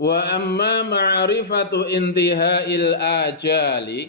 Wa amma ma'rifatu intihail ajali,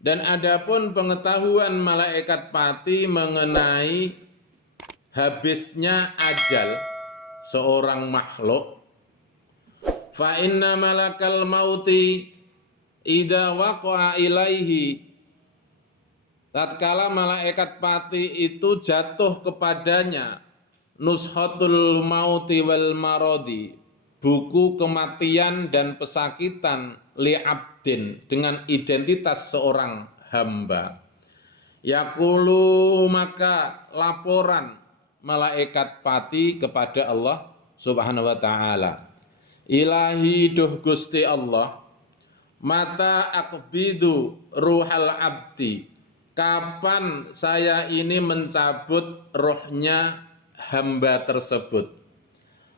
dan adapun pengetahuan malaikat pati mengenai habisnya ajal seorang makhluk, fa inna malakal mauti idza waqa'a ilaihi, tatkala malaikat pati itu jatuh kepadanya nushatul mauti wal marodi, buku kematian dan pesakitan li'abdin, dengan identitas seorang hamba, yaqulu, maka laporan malaikat pati kepada Allah Subhanahu wa taala, ilahi duh Gusti Allah, mata akbidu ruhal abdi, kapan saya ini mencabut rohnya hamba tersebut,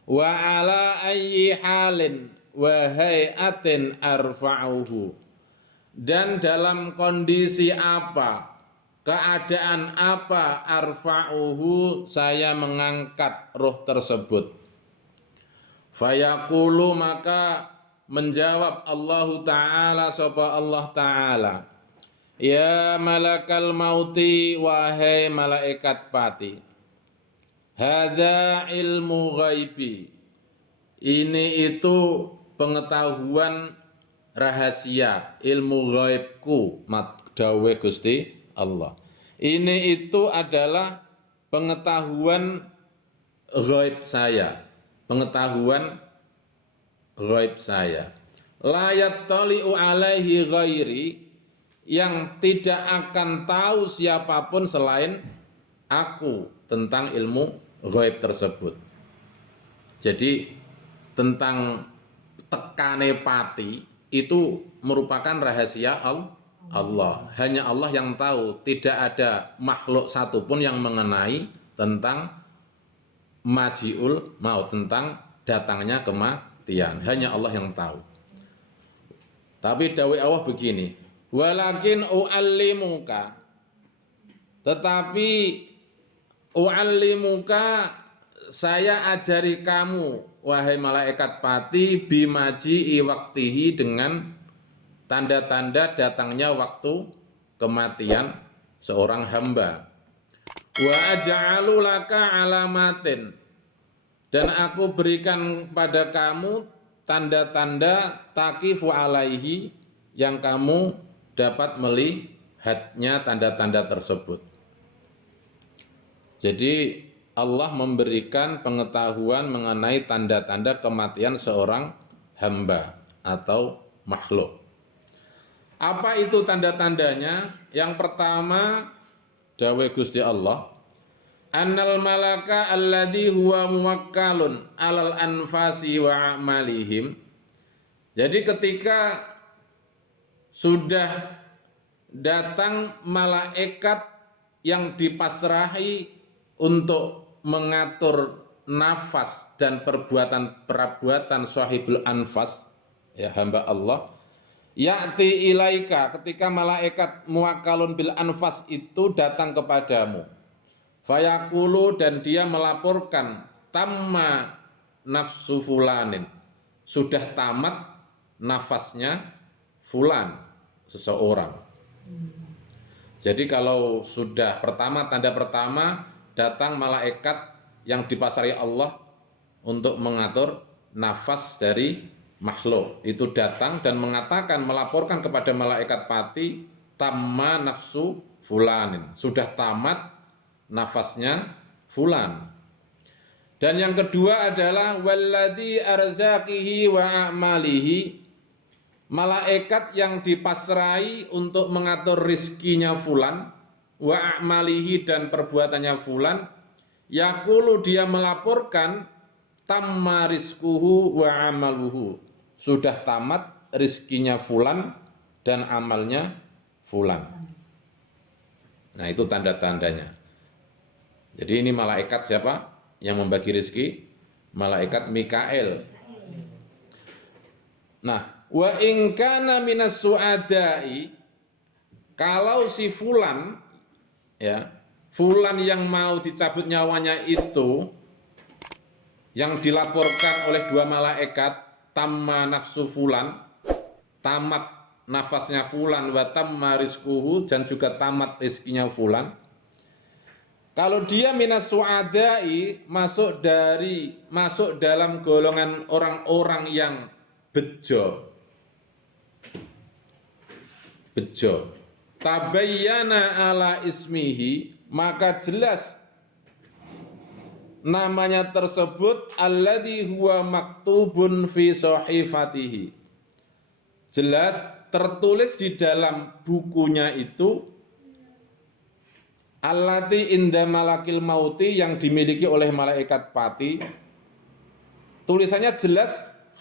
wa ala ayyi halin wa hayatin arfa'uhu, dan dalam kondisi apa, keadaan apa, arfa'uhu, saya mengangkat roh tersebut. Fayaqulu, maka menjawab Allah Ta'ala, sapa Allah Ta'ala, ya malakal mauti, wahai malaikat pati, hadza ilmu ghaibi, ini itu pengetahuan rahasia, ilmu ghaibku, dawe Gusti Allah. Ini itu adalah pengetahuan ghaib saya, pengetahuan ghaib saya. La yattali'u alaihi ghairi, yang tidak akan tahu siapapun selain aku tentang ilmu ghaib tersebut. Jadi tentang tekane pati itu merupakan rahasia Allah. Hanya Allah yang tahu, tidak ada makhluk satupun yang mengenai tentang majiul maut, tentang datangnya kematian. Hanya Allah yang tahu. Tapi dawai Allah begini, walakin u'allimuka, tetapi u'allimuka, saya ajari kamu wahai malaikat pati, bimaji waktihi, dengan tanda-tanda datangnya waktu kematian seorang hamba. Wa aj'alu laka alamatin, dan aku berikan pada kamu tanda-tanda taqifu alaihi, yang kamu dapat melihatnya tanda-tanda tersebut. Jadi Allah memberikan pengetahuan mengenai tanda-tanda kematian seorang hamba atau makhluk. Apa itu tanda-tandanya? Yang pertama, dawai Gusti Allah, annal malaka alladhi huwa muwakkalun alal anfasi wa amalihim. Jadi ketika sudah datang malaikat yang dipasrahi untuk mengatur nafas dan perbuatan sahibul anfas, ya hamba Allah, ya'ti ilaika, ketika malaikat muwakkalun bil anfas itu datang kepadamu, fayaqulu, dan dia melaporkan, tamma nafsu fulanin, sudah tamat nafasnya fulan, seseorang. Jadi kalau sudah pertama, tanda pertama, datang malaikat yang dipasari Allah untuk mengatur nafas dari makhluk, itu datang dan mengatakan, melaporkan kepada malaikat pati, tamma nafsu fulanin, sudah tamat nafasnya fulan. Dan yang kedua adalah walladzi arzaqihi wa a'malihi, malaikat yang dipasrai untuk mengatur rizkinya fulan, wa a'malihi, dan perbuatannya fulan, yaqulu, dia melaporkan, tamma rizkuhu wa amaluhu, sudah tamat rizkinya fulan dan amalnya fulan. Nah, itu tanda-tandanya. Jadi ini malaikat siapa yang membagi rizki? Malaikat Mikail. Nah, wa in kana minas su'adai, kalau si fulan, ya, fulan yang mau dicabut nyawanya itu yang dilaporkan oleh dua malaikat, tamma nafsu fulan, tamat nafasnya fulan, wa tamma rizquhu, dan juga tamat rezekinya fulan. Kalau dia minas su'adai, masuk dalam golongan orang-orang yang bejo. Tabayyana ala ismihi, maka jelas namanya tersebut alladzi huwa maktubun fi sahifatihi. Jelas tertulis di dalam bukunya itu, allati inda malakil mauti, yang dimiliki oleh malaikat pati. Tulisannya jelas,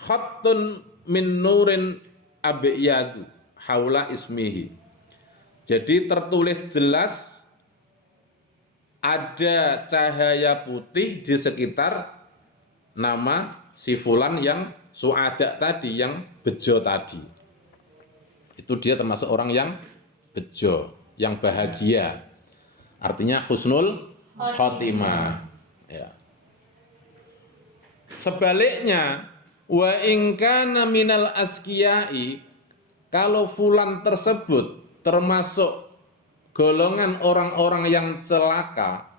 khattun min nurin abiyadu haula ismihi. Jadi tertulis jelas, ada cahaya putih di sekitar nama si fulan yang suada tadi, yang bejo tadi. Itu dia termasuk orang yang bejo, yang bahagia. Artinya husnul khotimah. Ya. Sebaliknya, wa in kana minal askiyai, kalau fulan tersebut termasuk golongan orang-orang yang celaka,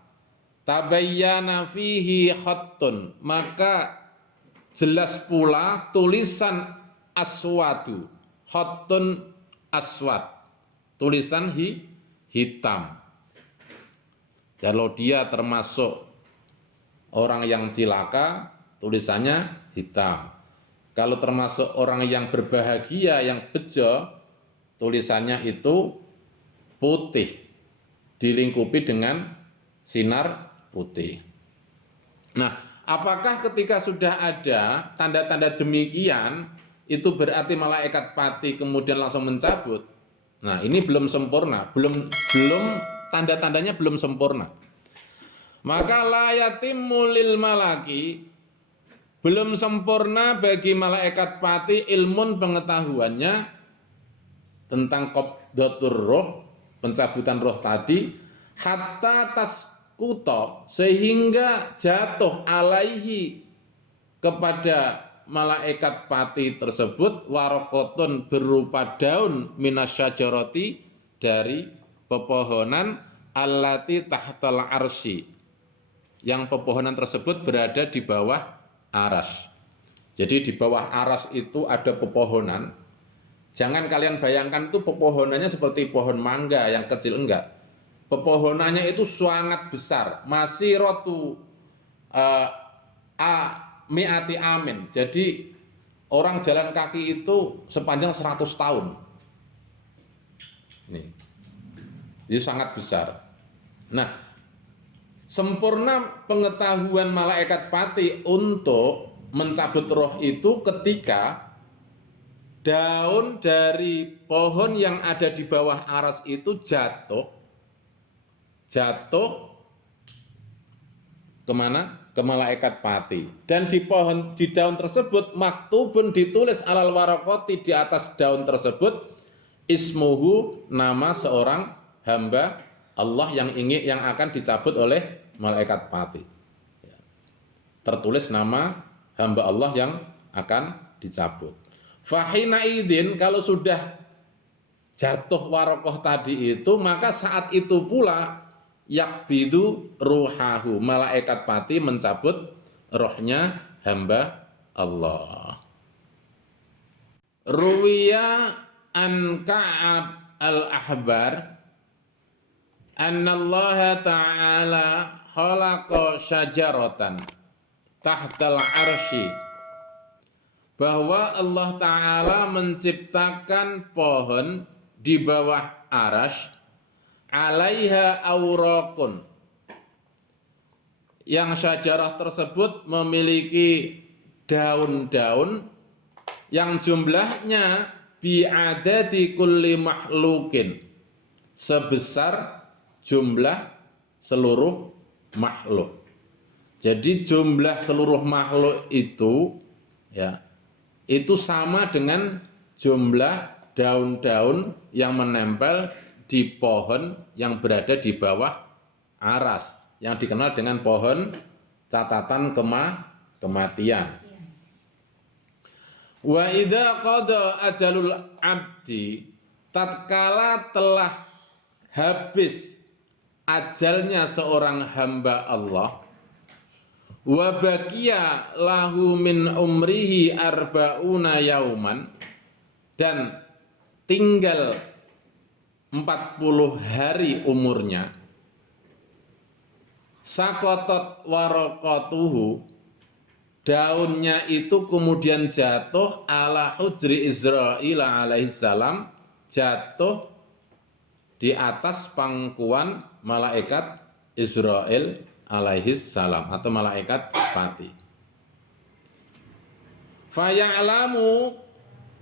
tabayyana fihi khattun, maka jelas pula tulisan aswadu, khattun aswad, tulisan hitam. Kalau dia termasuk orang yang cilaka, tulisannya hitam. Kalau termasuk orang yang berbahagia, yang bejo, tulisannya itu putih, dilingkupi dengan sinar putih. Nah, apakah ketika sudah ada tanda-tanda demikian, itu berarti malaikat pati kemudian langsung mencabut? Nah, ini belum sempurna, belum tanda-tandanya belum sempurna. Maka la yatimmu lil malaki, belum sempurna bagi malaikat pati ilmun pengetahuannya tentang qabdatur roh, pencabutan roh tadi, hatta tasquta, sehingga jatuh alaihi, kepada malaikat pati tersebut, waraqatun, berupa daun, minasyajarati, dari pepohonan, allati tahtal arsy, yang pepohonan tersebut berada di bawah aras. Jadi di bawah aras itu ada pepohonan. Jangan kalian bayangkan itu pepohonannya seperti pohon mangga yang kecil, enggak. Pepohonannya itu sangat besar, masih rotu mi'ati amin. Jadi orang jalan kaki itu sepanjang 100 tahun. Nih. Ini sangat besar. Nah, sempurna pengetahuan malaikat pati untuk mencabut roh itu ketika daun dari pohon yang ada di bawah aras itu jatuh kemana? Ke malaikat pati. Dan di daun tersebut maktubun, ditulis alal waraqati, di atas daun tersebut, ismuhu, nama seorang hamba Allah yang akan dicabut oleh malaikat pati. Tertulis nama hamba Allah yang akan dicabut. Fahina idin, kalau sudah jatuh warokoh tadi itu, maka saat itu pula yakbidu ruhahu, malaikat pati mencabut rohnya hamba Allah. Ruwiya an Ka'ab al-Ahbar annallaha ta'ala khalaqa syajaratan tahtal arsy, bahwa Allah Ta'ala menciptakan pohon di bawah aras, alaiha auraqun, yang syajarah tersebut memiliki daun-daun yang jumlahnya bi'adadi kulli makhlukin, sebesar jumlah seluruh makhluk. Jadi jumlah seluruh makhluk itu, ya, itu sama dengan jumlah daun-daun yang menempel di pohon yang berada di bawah aras, yang dikenal dengan pohon catatan kematian. Wa idza qada ajalul abdi, tatkala telah habis ajalnya seorang hamba Allah, wa baqiya lahu min umrihi arba'una yauman, dan tinggal 40 hari umurnya, sakotot waraqatuhu, daunnya itu kemudian jatuh ala hujri Israil alaihissalam, jatuh di atas pangkuan malaikat Israil alaihissalam atau malaikat pati. Faya'lamu,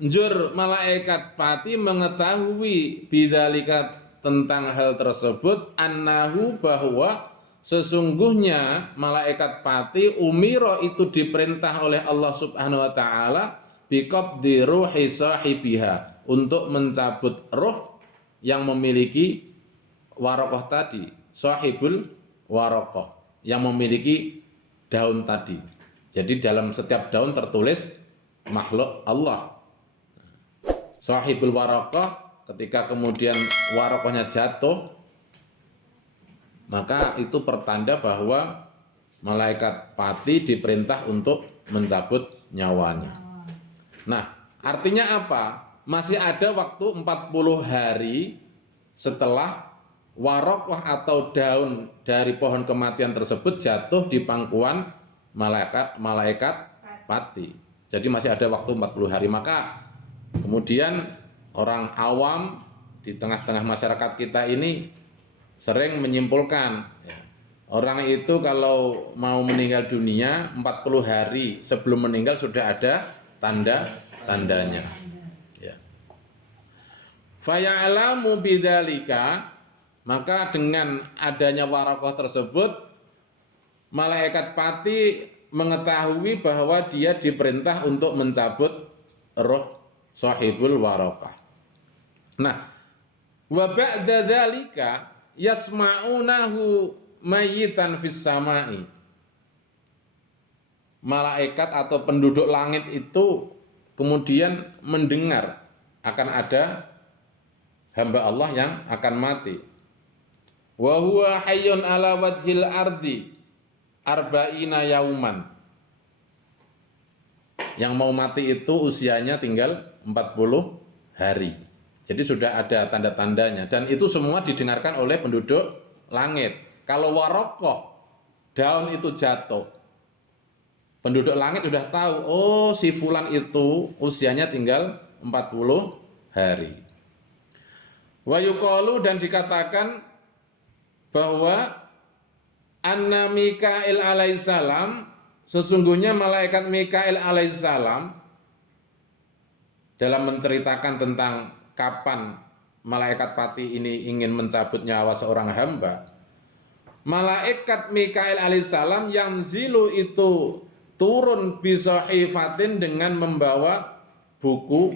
njur malaikat pati mengetahui bidzalika, tentang hal tersebut, annahu, bahwa sesungguhnya malaikat pati umiro itu diperintah oleh Allah Subhanahu wa taala biqabdi ruhi sahibiha, untuk mencabut roh yang memiliki warokoh tadi, sahibul warokoh, yang memiliki daun tadi. Jadi dalam setiap daun tertulis makhluk Allah. Sahibul warokoh, ketika kemudian warokohnya jatuh, maka itu pertanda bahwa malaikat pati diperintah untuk mencabut nyawanya. Nah, artinya apa? Masih ada waktu 40 hari setelah warokoh atau daun dari pohon kematian tersebut jatuh di pangkuan malaikat pati. Jadi masih ada waktu 40 hari. Maka kemudian orang awam di tengah-tengah masyarakat kita ini sering menyimpulkan, orang itu kalau mau meninggal dunia 40 hari sebelum meninggal sudah ada tanda-tandanya. Ya. Faya'lamu bidzalika, maka dengan adanya warokoh tersebut, malaikat pati mengetahui bahwa dia diperintah untuk mencabut roh sahibul warokoh. Nah, wa ba'da dzalika yasma'unahu mayyitan fis sama'i. Malaikat atau penduduk langit itu kemudian mendengar akan ada hamba Allah yang akan mati. Wa huwa hayyun ala wajhil ardi arba'ina yauman. Yang mau mati itu usianya tinggal 40 hari. Jadi sudah ada tanda-tandanya, dan itu semua didengarkan oleh penduduk langit. Kalau warokoh, daun itu jatuh, penduduk langit sudah tahu, oh si fulan itu usianya tinggal 40 hari. Wa yuqalu, dan dikatakan bahwa anna Mikail alaihissalam, sesungguhnya malaikat Mikail alaihissalam, dalam menceritakan tentang kapan malaikat pati ini ingin mencabut nyawa seorang hamba, malaikat Mikail alaihissalam yang zilu itu turun bisahifatin, dengan membawa buku,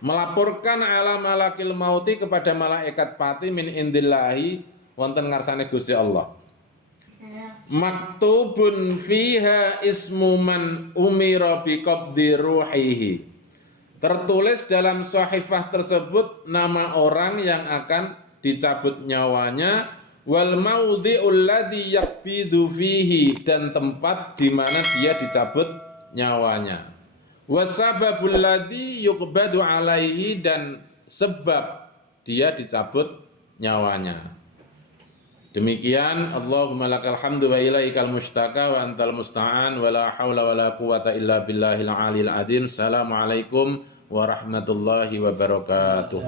melaporkan ala malakil mauti, kepada malaikat pati, min indillahi, wonten ngarsane Gusti Allah, maktubun fiha ismu man umira biqabdi ruhihi, tertulis dalam sahifah tersebut nama orang yang akan dicabut nyawanya, wal maudhi'ul ladzi yaqbidu fihi, dan tempat di mana dia dicabut nyawanya, wasababul ladzi yuqbadu alaihi, dan sebab dia dicabut nyawanya. Demikian, Allahumma lakal hamdu wa ilaikal mustaka wa antal musta'an wa la haula wa la quwata illa billahil aliyil adzim. Assalamualaikum warahmatullahi wabarakatuh.